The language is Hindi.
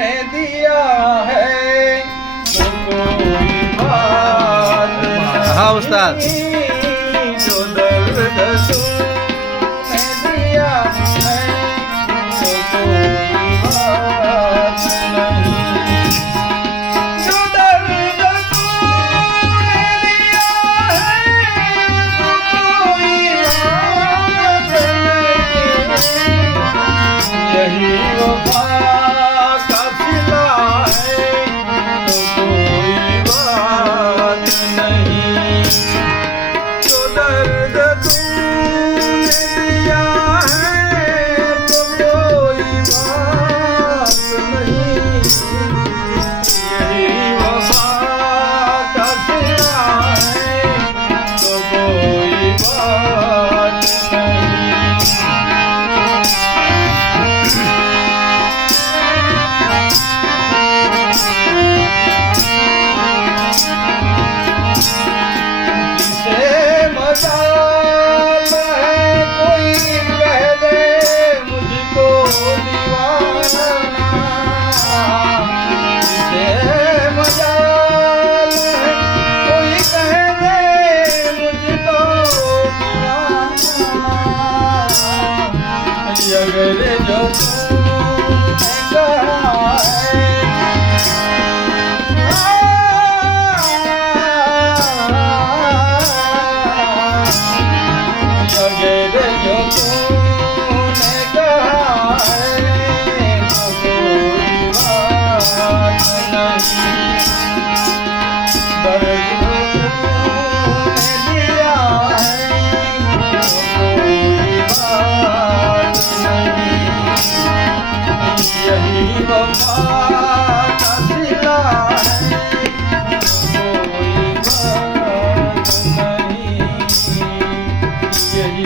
तूने दिया है तो कोई बात हाँ उस्ताद। नहीं, जो दर्द तूने दिया है तो कोई बात नहीं, जो दर्द तूने दिया है तो कोई बात नहीं, यही वफा का सिला है तो कोई बात नहीं, जो दर्द तूने दिया है तो कोई बात नहीं, यही वफा का सिला है तो कोई बात नहीं। जिसे मजाल है कोई कह दे मुझको दीवाना, जिसे मजाल है कोई कह दे मुझको दीवाना, अगर जो तूने कहा है अगर जो तूने कहा है तो कोई बात नहीं, दर्द तूने दिया है तो कोई बात नहीं, यही वफा का सिला है कोई बात नहीं, यही